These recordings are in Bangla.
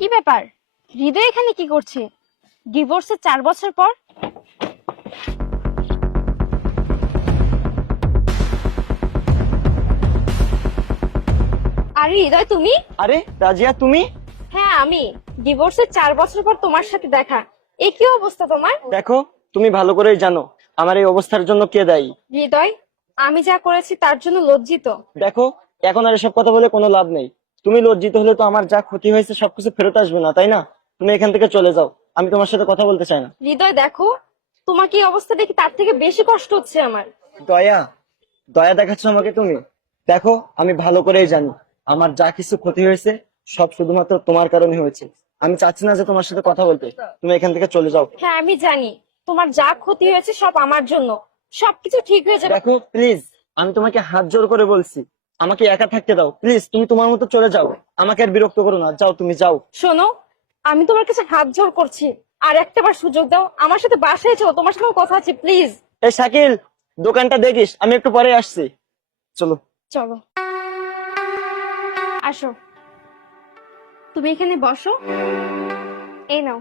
কি ব্যাপার? হৃদয় এখানে কি করছে ডিভোর্সের 4 বছর পর? আরে হৃদয়, তুমি? আরে রাজিয়া, তুমি? হ্যাঁ আমি। ডিভোর্সের 4 বছর পর তোমার সাথে দেখা। এ কি অবস্থা তোমার? দেখো, তুমি ভালো করেই জানো আমার এই অবস্থার জন্য কে দায়ী। হৃদয়, আমি যা করেছি তার জন্য লজ্জিত। দেখো, এখন আর এসব কথা বলে কোনো লাভ নেই। তুমি লজ্জিত হলে তো আমার যা ক্ষতি হয়েছে সবকিছু ফেরত আসবে না, তাই না? তুমি এখান থেকে চলে যাও, আমি তোমার সাথে কথা বলতে চাই না। হৃদয় দেখো, তোমাকে এই অবস্থা দেখে তার থেকে বেশি কষ্ট হচ্ছে আমার। দয়া, দয়া দেখাচ্ছ আমাকে তুমি? দেখো, আমি ভালো করেই জানি আমার যা কিছু ক্ষতি হয়েছে সব শুধুমাত্র তোমার কারণে হয়েছে। আমি চাচ্ছি না যে তোমার সাথে কথা বলতে। তুমি এখান থেকে চলে যাও। হ্যাঁ আমি জানি, তোমার যা ক্ষতি হয়েছে সব আমার জন্য। সবকিছু ঠিক হয়ে যাবে। দেখো প্লিজ, আমি তোমাকে হাত জোর করে বলছি, আমাকে একা থাকতে দাও প্লিজ। তুমি তোমার মতো চলে যাও, আমাকে আর বিরক্ত করো না। যাও, তুমি যাও। শোনো, আমি তোমার কাছে হাত জোড় করছি, আর একটাবার সুযোগ দাও, আমার সাথে বাসায় চলো, তোমার সাথে কথা আছে, প্লিজ। এই শাকিল, দোকানটা দেখিস, আমি একটু পরে আসছি। চলো। চলো, আসো, তুমি এখানে বসো। এই নাও।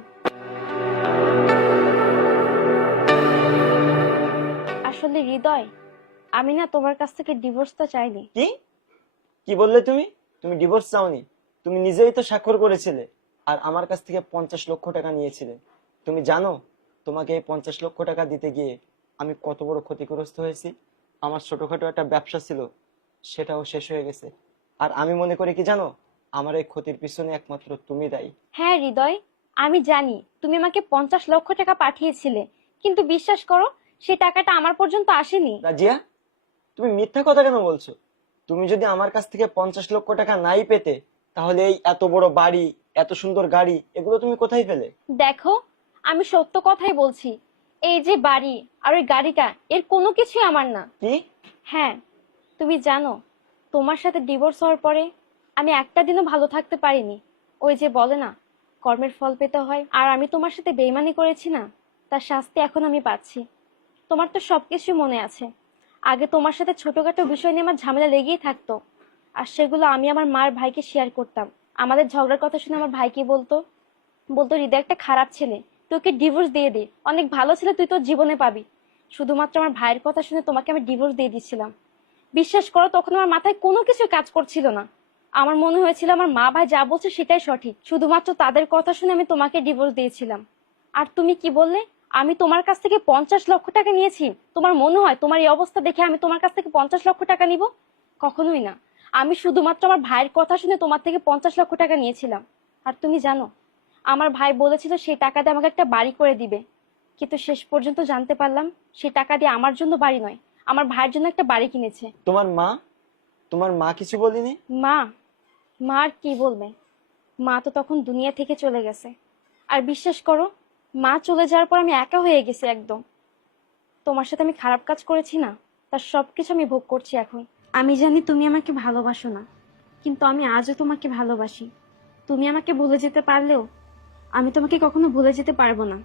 আসলে হৃদয়, আমি না তোমার কাছ থেকে ডিভোর্সটা চাইনি। কি কি বললে তুমি? তুমি ডিভোর্স চাওনি? তুমি নিজেই তো স্বাক্ষর করেছিলে, আর আমার কাছ থেকে 50 লক্ষ টাকা নিয়েছিলে। তুমি জানো তোমাকে এই 50 লক্ষ টাকা দিতে গিয়ে আমি কত বড় ক্ষতিগ্রস্ত হয়েছি? আমার ছোটখাটো একটা ব্যবসা ছিল, সেটাও শেষ হয়ে গেছে। আর আমি মনে করি কি জানো, আমার এই ক্ষতির পিছনে একমাত্র তুমি দায়ী। হ্যাঁ হৃদয়, আমি জানি তুমি আমাকে 50 লক্ষ টাকা পাঠিয়েছিলে, কিন্তু বিশ্বাস করো, সেই টাকাটা আমার পর্যন্ত আসেনি। রাজিয়া, তুমি মিথ্যা কথা কেন বলছো? তুমি যদি আমার কাছ থেকে 50 লক্ষ টাকা নাই পেতে, তাহলে এই এত বড় বাড়ি, এত সুন্দর গাড়ি, এগুলো তুমি কোথায় পেলে? দেখো, আমি সত্য কথাই বলছি। এই যে বাড়ি আর ওই গাড়িটা, এর কোনো কিছুই আমার না। কি? হ্যাঁ, তুমি জানো, তোমার সাথে ডিভোর্স হওয়ার পরে আমি একটা দিনও ভালো থাকতে পারিনি। ওই যে বলে না, কর্মের ফল পেতে হয়। আর আমি তোমার সাথে বেইমানি করেছি না, তার শাস্তি এখন আমি পাচ্ছি। তোমার তো সবকিছু মনে আছে, আগে তোমার সাথে ছোটখাটো বিষয় নিয়ে আমার ঝামেলা লেগেই থাকতো, আর সেগুলো আমি আমার মার ভাইকে শেয়ার করতাম। আমাদের ঝগড়ার কথা শুনে আমার ভাই কি বলতো, বলতো হৃদয় একটা খারাপ ছেলে, তোকে ডিভোর্স দিয়ে দে, অনেক ভালো ছেলে তুই তোর জীবনে পাবি। শুধুমাত্র আমার ভাইয়ের কথা শুনে তোমাকে আমি ডিভোর্স দিয়ে দিচ্ছিলাম। বিশ্বাস করো, তখন আমার মাথায় কোনো কিছু কাজ করছিল না। আমার মনে হয়েছিল আমার মা ভাই যা বলছে সেটাই সঠিক, শুধুমাত্র তাদের কথা শুনে আমি তোমাকে ডিভোর্স দিয়েছিলাম। আর তুমি কি বললে, আমি তোমার কাছ থেকে 50 লক্ষ টাকা নিয়েছি? তোমার মনে হয় তোমার এই অবস্থা দেখে আমি তোমার কাছ থেকে 50 লক্ষ টাকা নিব? কখনোই না। আমি শুধুমাত্র আমার ভাইয়ের কথা শুনে তোমার থেকে 50 লক্ষ টাকা নিয়েছিলাম। আর তুমি জানো, আমার ভাই বলেছিল সেই টাকা দিয়ে আমাকে একটা বাড়ি করে দিবে, কিন্তু শেষ পর্যন্ত জানতে পারলাম সেই টাকা দিয়ে আমার জন্য বাড়ি নয়, আমার ভাইয়ের জন্য একটা বাড়ি কিনেছে। তোমার মা কিছু বলিনি? মা? মা আর কি বলবে, মা তো তখন দুনিয়া থেকে চলে গেছে। আর বিশ্বাস করো, মা চলে যাওয়ার পর আমি একা হয়ে গেছি একদম। তোমার সাথে আমি খারাপ কাজ করেছি না, তার সবকিছু আমি ভোগ করছি এখন। আমি জানি তুমি আমাকে ভালোবাসো না, কিন্তু আমি আজও তোমাকে ভালোবাসি। তুমি আমাকে ভুলে যেতে পারলেও আমি তোমাকে কখনো ভুলে যেতে পারবো না।